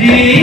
जी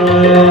নয়া